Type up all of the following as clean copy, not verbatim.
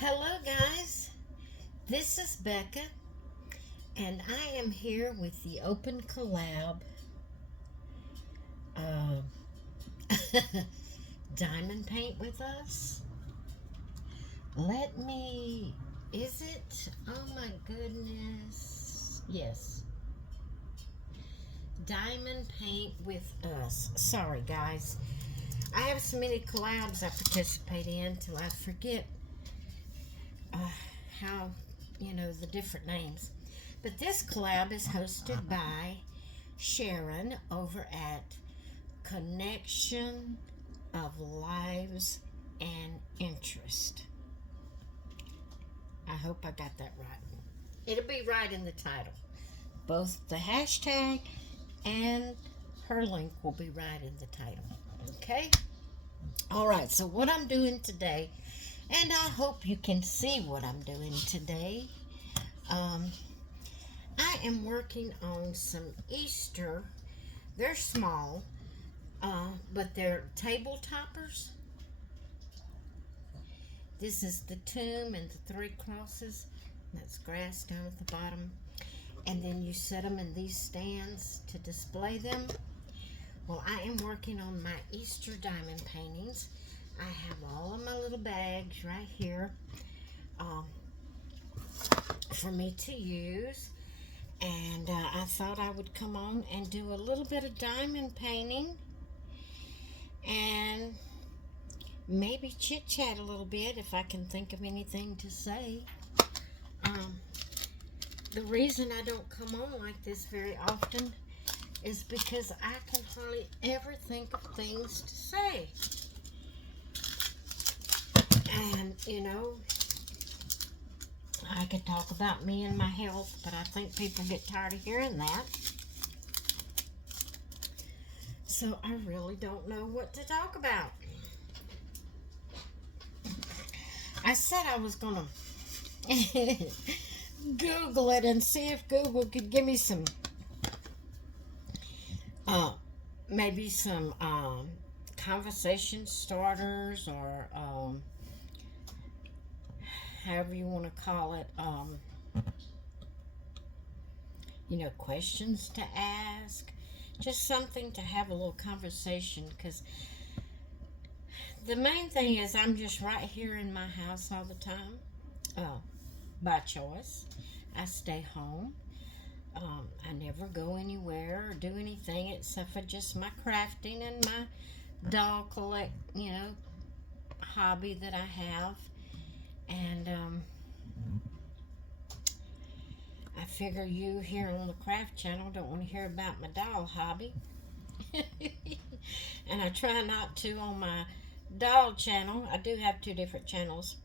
Hello guys, this is Becca and I am here with the open collab Diamond Paint with Us. Is it? Oh my goodness. Yes. Diamond Paint with Us. Sorry guys. I have so many collabs I participate in till I forget how, the different names. But this collab is hosted by Sharon over at Connection of Lives and Interest. I hope I got that right. It'll be right in the title. Both the hashtag and her link will be right in the title. Okay? Alright, so what I'm doing today, and I hope you can see what I'm doing today. I am working on some Easter. They're small, but they're table toppers. This is the tomb and the 3 crosses. That's grass down at the bottom. And then you set them in these stands to display them. Well, I am working on my Easter diamond paintings. I have all of my little bags right here for me to use. And I thought I would come on and do a little bit of diamond painting and maybe chit-chat a little bit if I can think of anything to say. The reason I don't come on like this very often is because I can hardly ever think of things to say. And, I could talk about me and my health, but I think people get tired of hearing that. So I really don't know what to talk about. I said I was going to Google it and see if Google could give me some, maybe some conversation starters or however you want to call it, questions to ask, just something to have a little conversation, because the main thing is I'm just right here in my house all the time, by choice. I stay home. I never go anywhere or do anything except for just my crafting and my doll hobby that I have. And I figure you here on the craft channel don't want to hear about my doll hobby. And I try not to on my doll channel. I do have 2 different channels,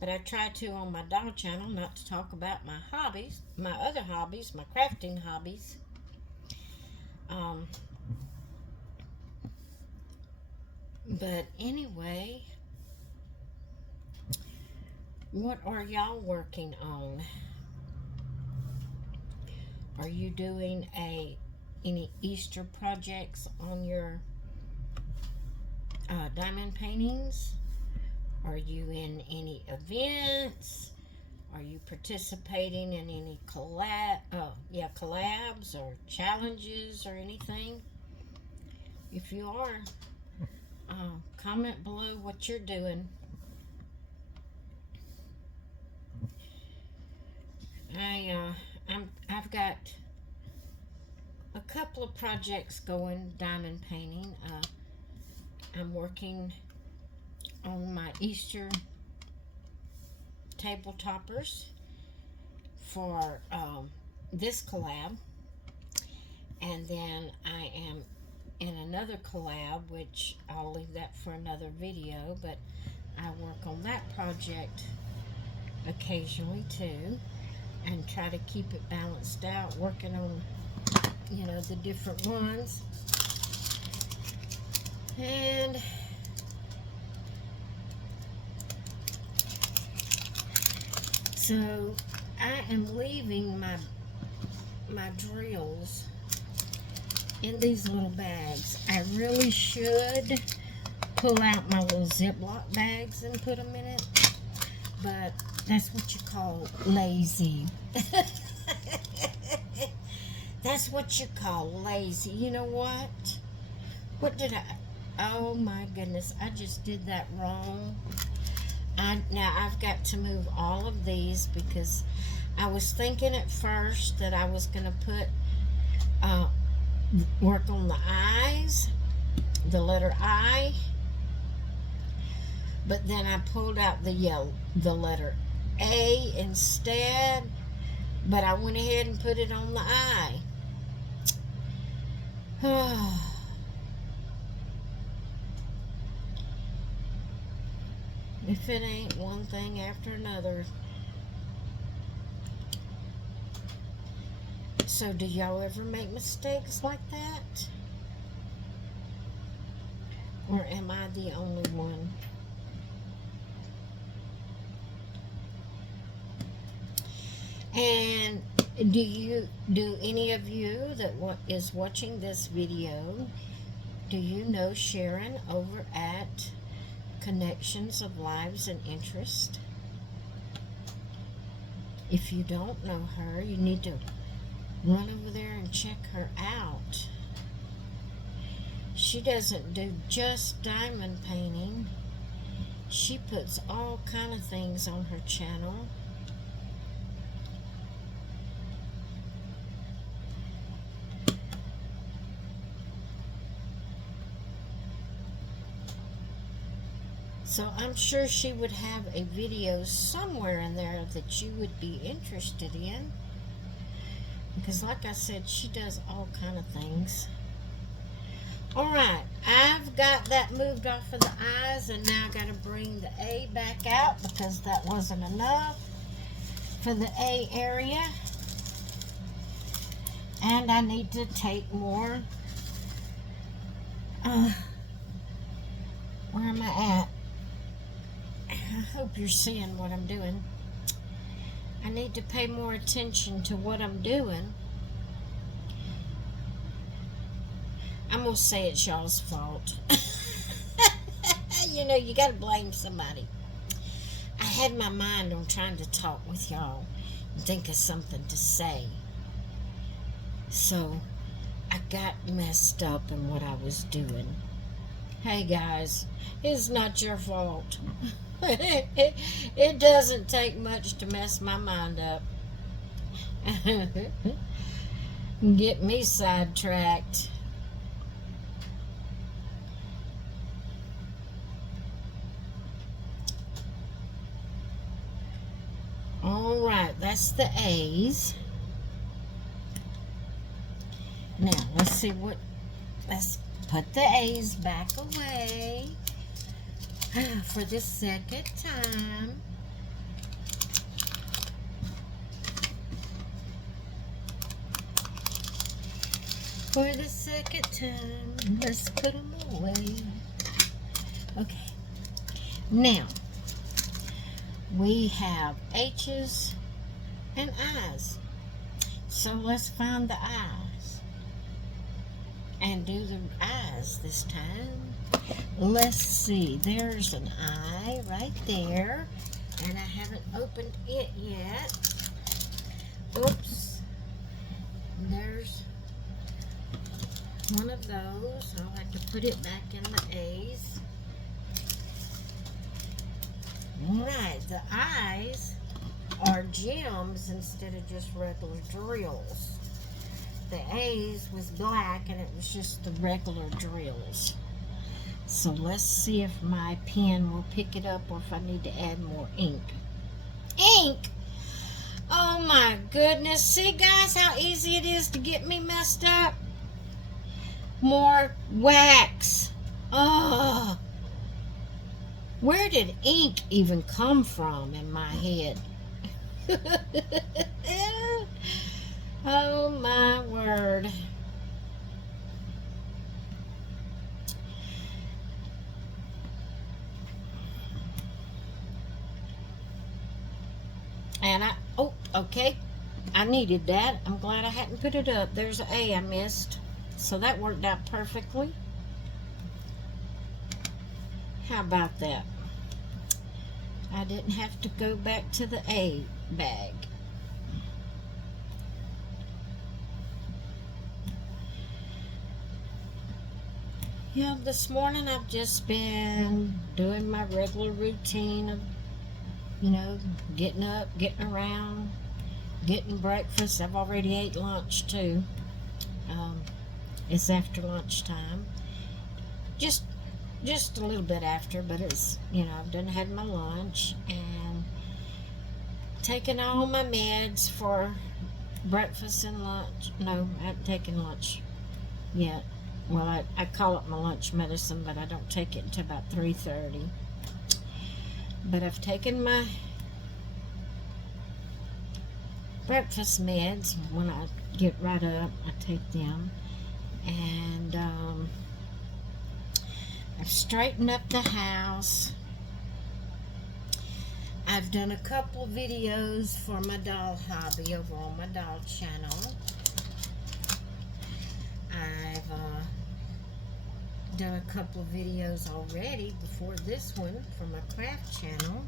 but I try to on my doll channel not to talk about my hobbies, my other hobbies, my crafting hobbies. But anyway, what are y'all working on? Are you doing any Easter projects on your diamond paintings? Are you in any events? Are you participating in any collabs or challenges or anything? If you are, comment below what you're doing. I've got a couple of projects going diamond painting. I'm working on my Easter table toppers for this collab, and then I am in another collab, which I'll leave that for another video, but I work on that project occasionally too, and try to keep it balanced out, working on the different ones. And so I am leaving my drills in these little bags. I really should pull out my little Ziploc bags and put them in it, but that's what you call lazy. That's what you call lazy. You know what? What did I... Oh my goodness, I just did that wrong. Now I've got to move all of these because I was thinking at first that I was going to put work on the eyes, the letter I, but then I pulled out the letter A instead, but I went ahead and put it on the I. If it ain't one thing after another. So do y'all ever make mistakes like that? Or am I the only one? And do any of you that is watching this video, do you know Sharon over at Connections of Lives and Interest? If you don't know her, you need to run over there and check her out. She doesn't do just diamond painting. She puts all kind of things on her channel. So I'm sure she would have a video somewhere in there that you would be interested in. Because like I said, she does all kind of things. Alright, I've got that moved off of the eyes, and now I've got to bring the A back out because that wasn't enough for the A area. And I need to take more. Where am I at? I hope you're seeing what I'm doing. I need to pay more attention to what I'm doing. I'm going to say it's y'all's fault. You know, you got to blame somebody. I had my mind on trying to talk with y'all and think of something to say. So, I got messed up in what I was doing. Hey guys, it's not your fault. It doesn't take much to mess my mind up. Get me sidetracked. Alright, that's the A's. Now, let's see what... Let's put the A's back away for the second time. For the second time, let's put them away. Okay. Now, we have H's and I's. So let's find the I's and do the I's this time. Let's see. There's an I right there, and I haven't opened it yet. Oops. There's one of those. I'll have to put it back in the A's. Right, the I's are gems instead of just regular drills. The A's was black and it was just the regular drills. So let's see if my pen will pick it up or if I need to add more ink. Ink! Oh my goodness. See guys how easy it is to get me messed up? More wax. Oh. Where did ink even come from in my head? Oh my word. And okay. I needed that. I'm glad I hadn't put it up. There's an A I missed. So that worked out perfectly. How about that? I didn't have to go back to the A bag. Yeah, this morning I've just been doing my regular routine of, getting up, getting around, getting breakfast. I've already ate lunch too. It's after lunchtime. Just a little bit after, but it's, I've done had my lunch and taken all my meds for breakfast and lunch. No, I haven't taken lunch yet. Well, I call it my lunch medicine, but I don't take it until about 3:30. But I've taken my breakfast meds. When I get right up, I take them. And I've straightened up the house. I've done a couple videos for my doll hobby over on my doll channel. I've done a couple of videos already before this one for my craft channel.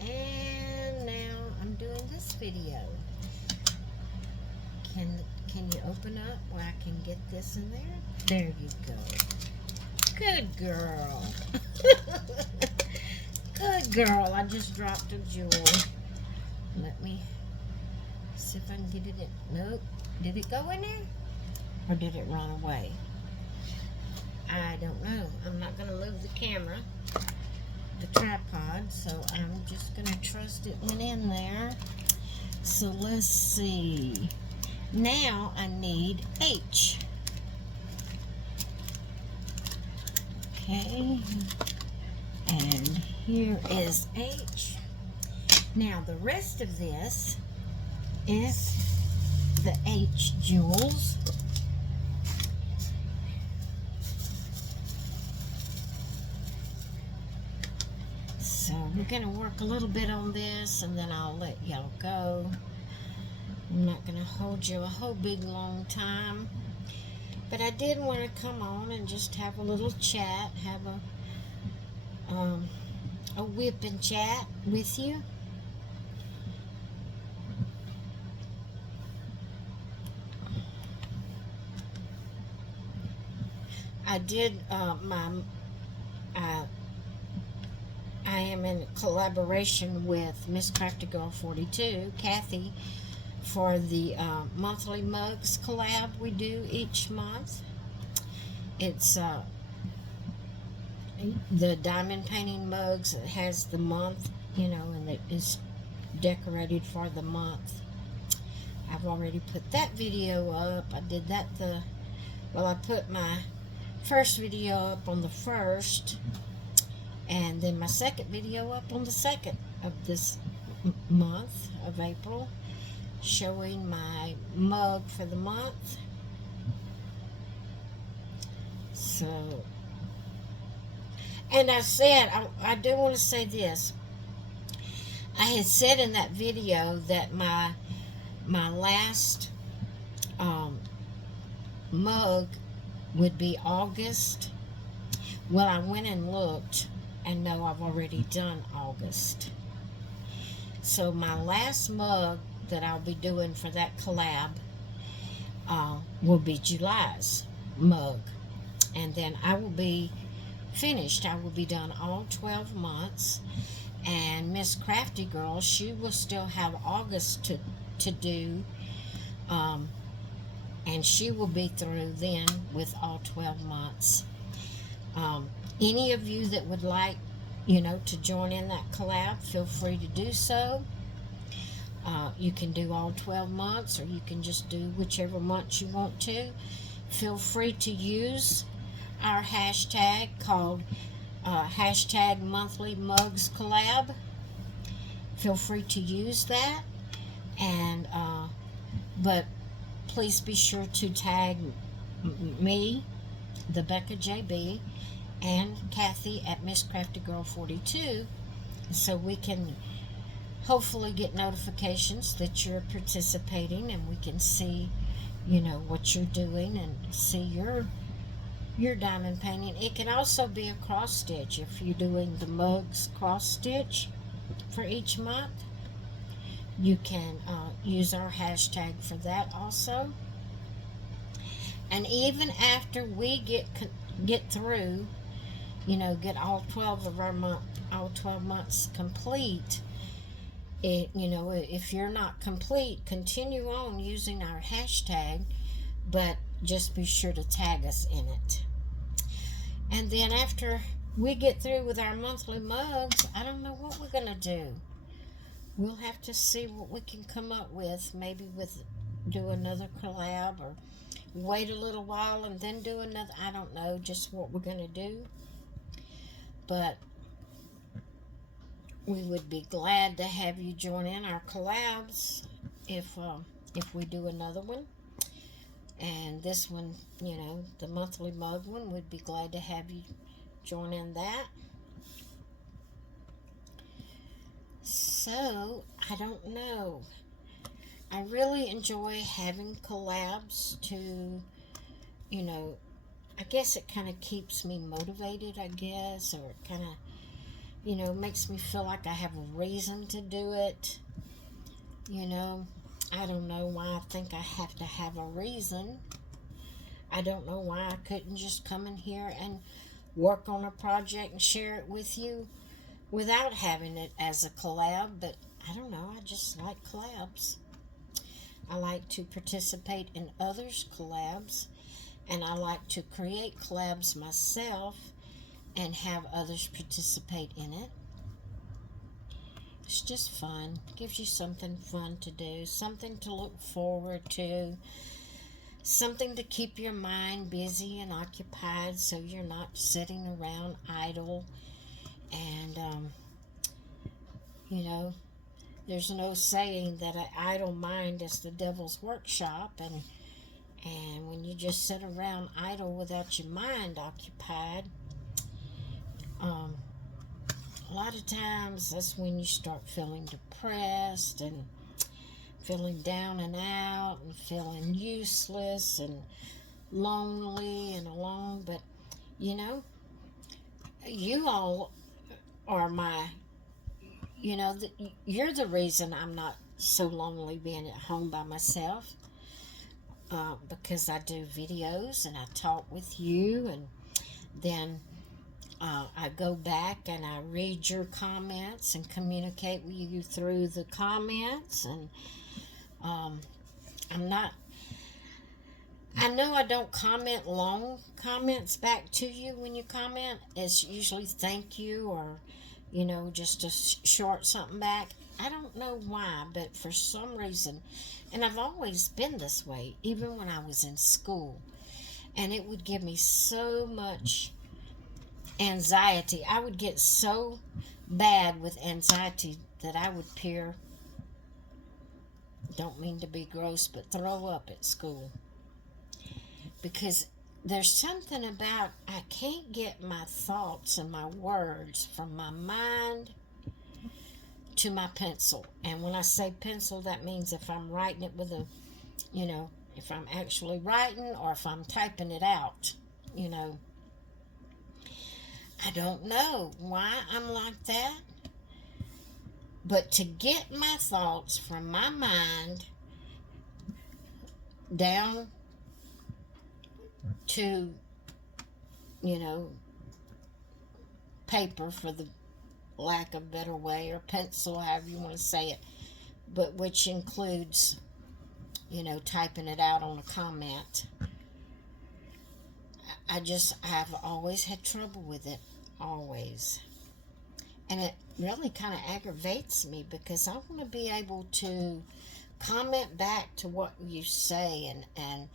And now I'm doing this video. Can you open up where I can get this in there? There you go. Good girl. Good girl. I just dropped a jewel. Let me see if I can get it in. Nope. Did it go in there? Or did it run away? I don't know. I'm not going to move the camera, the tripod, so I'm just going to trust it went in there. So let's see. Now I need H. Okay. And here is H. Now the rest of this is the H jewels. So we're going to work a little bit on this and then I'll let y'all go. I'm not going to hold you a whole big long time. But I did want to come on and just have a little chat, have a WIP and Chat with you. I did I am in collaboration with Miss Crafty Girl 42, Kathy, for the monthly mugs collab we do each month. It's the diamond painting mugs. It has the month, and it is decorated for the month. I've already put that video up. I did that I put my first video up on the 1st, and then my second video up on the 2nd of this month of April, showing my mug for the month. So, and I said, I do want to say this. I had said in that video that my last mug would be August. Well, I went and looked, and no, I've already done August. So my last mug that I'll be doing for that collab will be July's mug. And then I will be finished. I will be done all 12 months. And Miss Crafty Girl, she will still have August to do. And she will be through then with all 12 months. Any of you that would like, to join in that collab, feel free to do so. You can do all 12 months, or you can just do whichever month you want to. Feel free to use our hashtag called hashtag monthly mugs collab. Feel free to use that. And but please be sure to tag me, TheBeccajb, and Kathy at Miss Crafty Girl 42, so we can hopefully get notifications that you're participating, and we can see, what you're doing, and see your your diamond painting. It can also be a cross stitch if you're doing the mugs cross stitch for each month. You can use our hashtag for that also. And even after we get through, get all 12 of all 12 months complete. If you're not complete, continue on using our hashtag, but just be sure to tag us in it. And then after we get through with our monthly mugs, I don't know what we're going to do. We'll have to see what we can come up with. Maybe do another collab, or wait a little while and then do another. I don't know just what we're going to do. But we would be glad to have you join in our collabs if we do another one. And this one, the monthly mug one, we'd be glad to have you join in that. So, I don't know. I really enjoy having collabs to, I guess it kind of keeps me motivated, I guess, or it kind of, makes me feel like I have a reason to do it. I don't know why I think I have to have a reason. I don't know why I couldn't just come in here and work on a project and share it with you without having it as a collab. But I don't know, I just like collabs. I like to participate in others' collabs, and I like to create collabs myself and have others participate in it. It's just fun. Gives you something fun to do, something to look forward to, something to keep your mind busy and occupied so you're not sitting around idle. And, there's no saying that an idle mind is the devil's workshop. And when you just sit around idle without your mind occupied, a lot of times that's when you start feeling depressed and feeling down and out and feeling useless and lonely and alone. But you all are you're the reason I'm not so lonely being at home by myself, because I do videos and I talk with you, and then I go back and I read your comments and communicate with you through the comments. And I know I don't comment long comments back to you when you comment. It's usually thank you, or just a short something back. I don't know why, but for some reason, and I've always been this way, even when I was in school, and it would give me so much anxiety. I would get so bad with anxiety that I would don't mean to be gross, but throw up at school. Because there's something about, I can't get my thoughts and my words from my mind to my pencil. And when I say pencil, that means if I'm writing it with if I'm actually writing or if I'm typing it out, I don't know why I'm like that. But to get my thoughts from my mind down to, paper, for the lack of a better way, or pencil, however you want to say it, but which includes, typing it out on a comment. I've always had trouble with it, always. And it really kind of aggravates me, because I want to be able to comment back to what you say and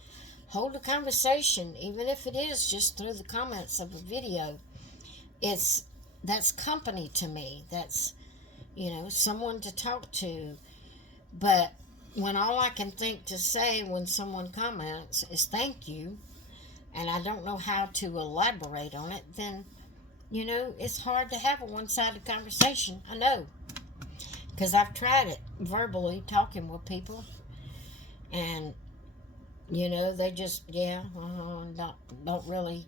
hold a conversation, even if it is just through the comments of a video. That's company to me. That's, someone to talk to. But when all I can think to say when someone comments is thank you, and I don't know how to elaborate on it, then, it's hard to have a one-sided conversation. I know, because I've tried it verbally, talking with people, and they just don't really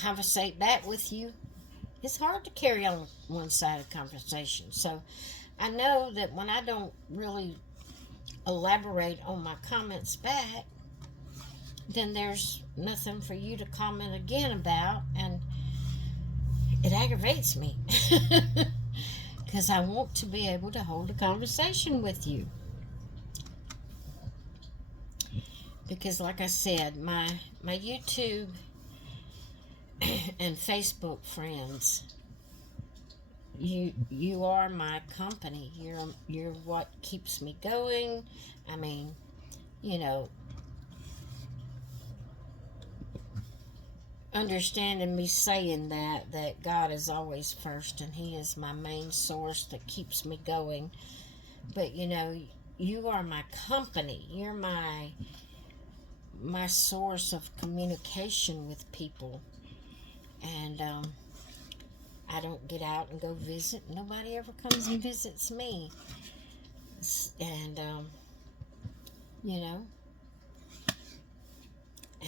conversate that with you. It's hard to carry on one-sided conversation. So I know that when I don't really elaborate on my comments back, then there's nothing for you to comment again about, and it aggravates me because I want to be able to hold a conversation with you. Because like I said, my YouTube and Facebook friends, you are my company. You're what keeps me going. I mean, you know, understanding me saying that God is always first and He is my main source that keeps me going. But you know, you are my company. You're my source of communication with people. And I don't get out and go visit. Nobody ever comes and visits me. And you know,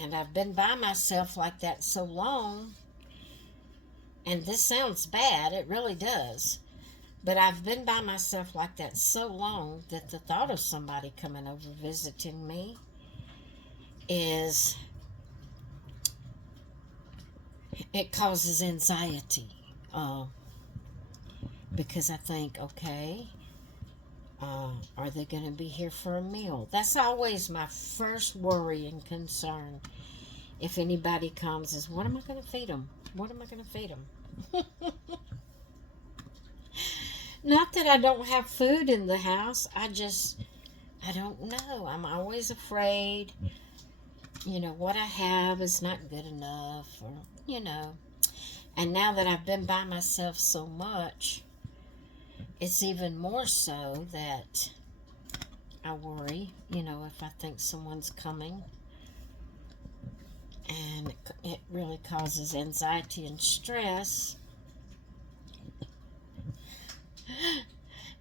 and I've been by myself like that so long, and this sounds bad, it really does, but I've been by myself like that so long that the thought of somebody coming over visiting me it causes anxiety, because I think, okay, are they going to be here for a meal? That's always my first worry and concern. If anybody comes, is what am I going to feed them? What am I going to feed them? Not that I don't have food in the house. I don't know. I'm always afraid, you know, what I have is not good enough, or, you know. And now that I've been by myself so much, it's even more so that I worry, you know, if I think someone's coming. And it really causes anxiety and stress.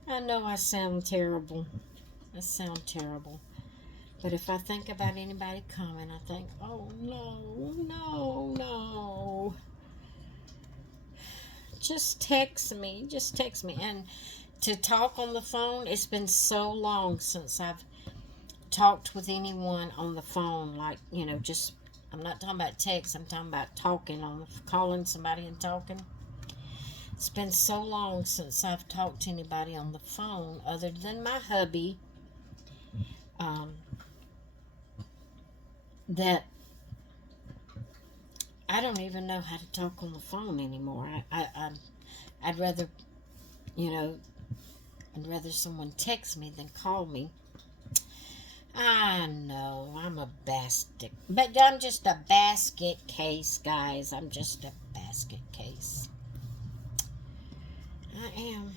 I know I sound terrible. I sound terrible. But if I think about anybody coming, I think, oh, no. Just text me. And to talk on the phone, it's been so long since I've talked with anyone on the phone. Like, you know, just, I'm not talking about text. I'm talking about talking, calling somebody and talking. It's been so long since I've talked to anybody on the phone other than my hubby. That I don't even know how to talk on the phone anymore. I'd rather, you know, I'd rather someone text me than call me. I know, I'm a basket, but I'm just a basket case, guys. I'm just a basket case. I am.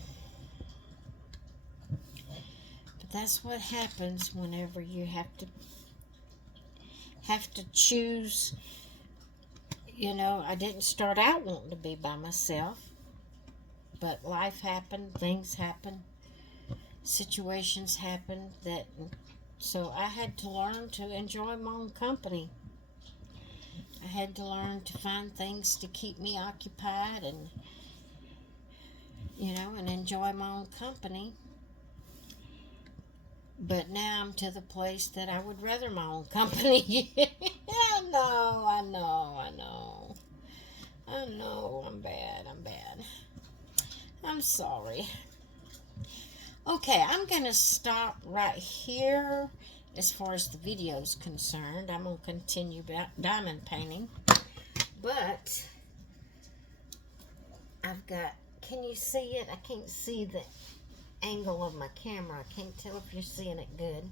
But that's what happens whenever you have to choose. You know, I didn't start out wanting to be by myself, but life happened, things happened, situations happened, so I had to learn to enjoy my own company. I had to learn to find things to keep me occupied and, you know, and enjoy my own company. But now I'm to the place that I would rather my own company. I know. I'm bad. I'm sorry. Okay, I'm going to stop right here as far as the video is concerned. I'm going to continue diamond painting. But I've got, can you see it? I can't see the angle of my camera. I can't tell if you're seeing it good.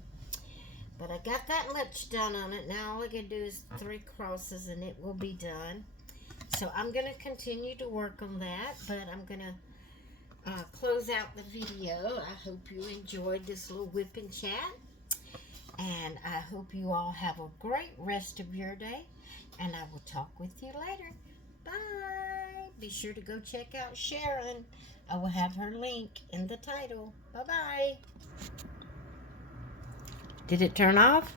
But I got that much done on it. Now all I gotta do is 3 crosses and it will be done. So I'm gonna continue to work on that, but I'm gonna close out the video. I hope you enjoyed this little WIP and Chat, and I hope you all have a great rest of your day, and I will talk with you later. Bye. Be sure to go check out Sharon. I will have her link in the title. Bye-bye. Did it turn off?